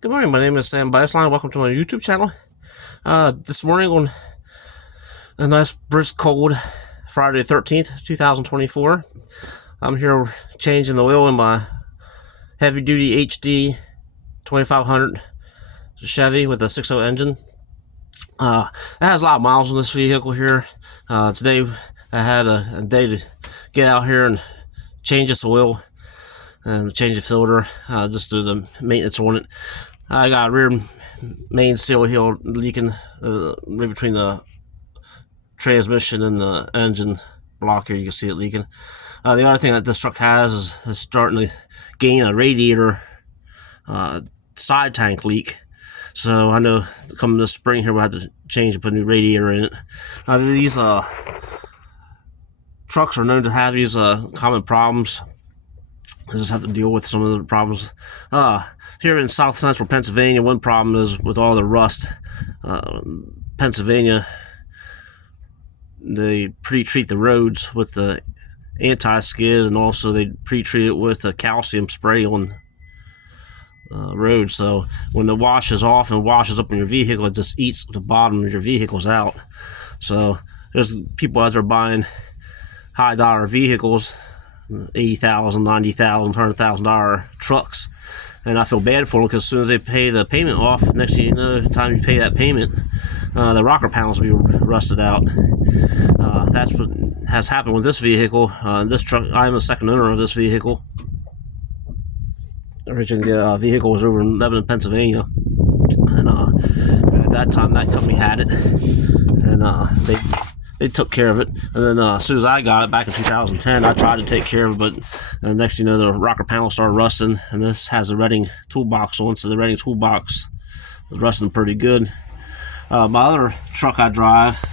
Good morning, my name is Sam Baseline. Welcome to my YouTube channel. This morning on a nice brisk cold Friday the 13th, 2024, I'm here changing the oil in my heavy duty HD 2500 Chevy with a 6.0 engine. It has a lot of miles on this vehicle here. Today I had a day to get out here and change this oil and change the filter, just do the maintenance on it. I got a rear main seal here leaking right between the transmission and the engine block here. You can see it leaking. The other thing that this truck has is starting to gain a radiator side tank leak. So I know coming this spring here we'll have to change and put a new radiator in it. These trucks are known to have these common problems. I just have to deal with some of the problems. Here in south central Pennsylvania, one problem is with all the rust. Pennsylvania, they pre-treat the roads with the anti-skid, and also they pre-treat it with a calcium spray on roads. So when the wash is off and washes up in your vehicle, it just eats the bottom of your vehicles out. So there's people out there buying high-dollar vehicles, $80,000, $90,000, $100,000 trucks, and I feel bad for them because as soon as they pay the payment off, next thing you know, the time you pay that payment, the rocker panels will be rusted out. That's what has happened with this vehicle. This truck, I'm a second owner of this vehicle. Originally, the vehicle was over in Lebanon, Pennsylvania, and at that time, that company had it, and they took care of it. And then as soon as I got it back in 2010, I tried to take care of it, but next thing you know, the rocker panel started rusting, and this has a Redding toolbox on, so the Redding toolbox is rusting pretty good. My other truck I drive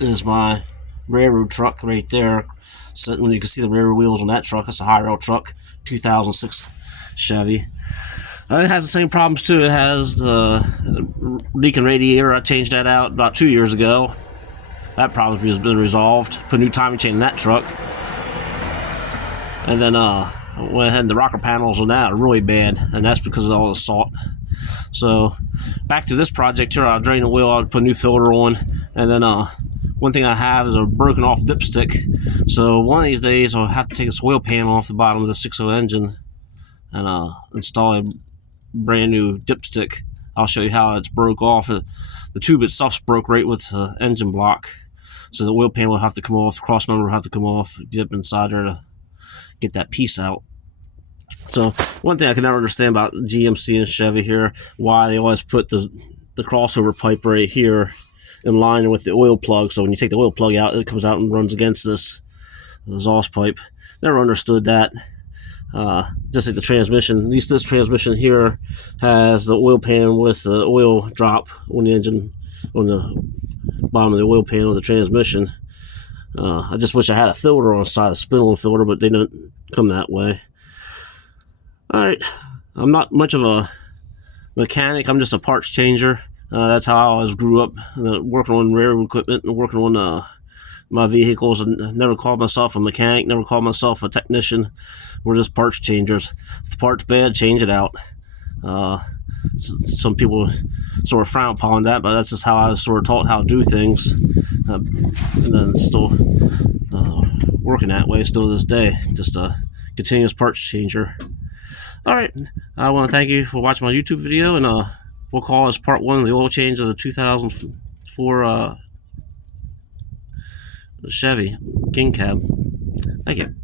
is my railroad truck right there. So when you can see the railroad wheels on that truck, it's a high rail truck, 2006 Chevy. It has the same problems too. It has the leaking radiator. I changed that out about 2 years ago. That problem has been resolved. Put a new timing chain in that truck. And then went ahead and the rocker panels on that are really bad, and that's because of all the salt. So back to this project here, I'll drain the oil, I'll put a new filter on, and then one thing I have is a broken off dipstick. So one of these days I'll have to take this oil pan off the bottom of the 6.0 engine and install a brand new dipstick. I'll show you how it's broke off. The tube itself's broke right with the engine block. So the oil pan will have to come off, the cross member will have to come off, get up inside there to get that piece out. So one thing I can never understand about GMC and Chevy here, why they always put the crossover pipe right here in line with the oil plug. So when you take the oil plug out, it comes out and runs against this exhaust pipe. Never understood that. Just like the transmission, at least this transmission here has the oil pan with the oil drop on the engine, on the bottom of the oil pan of the transmission. I just wish I had a filter on the side, a spindle filter, but they don't come that way. Alright, I'm not much of a mechanic, I'm just a parts changer. That's how I always grew up, working on railroad equipment and working on my vehicles, and never called myself a mechanic, never called myself a technician. We're just parts changers. If the part's bad, change it out. Some people sort of frown upon that, but that's just how I was sort of taught how to do things, and then still working that way still to this day, just a continuous parts changer. Alright, I want to thank you for watching my YouTube video, and we'll call this part 1 of the oil change of the 2004 Chevy King Cab. Thank you.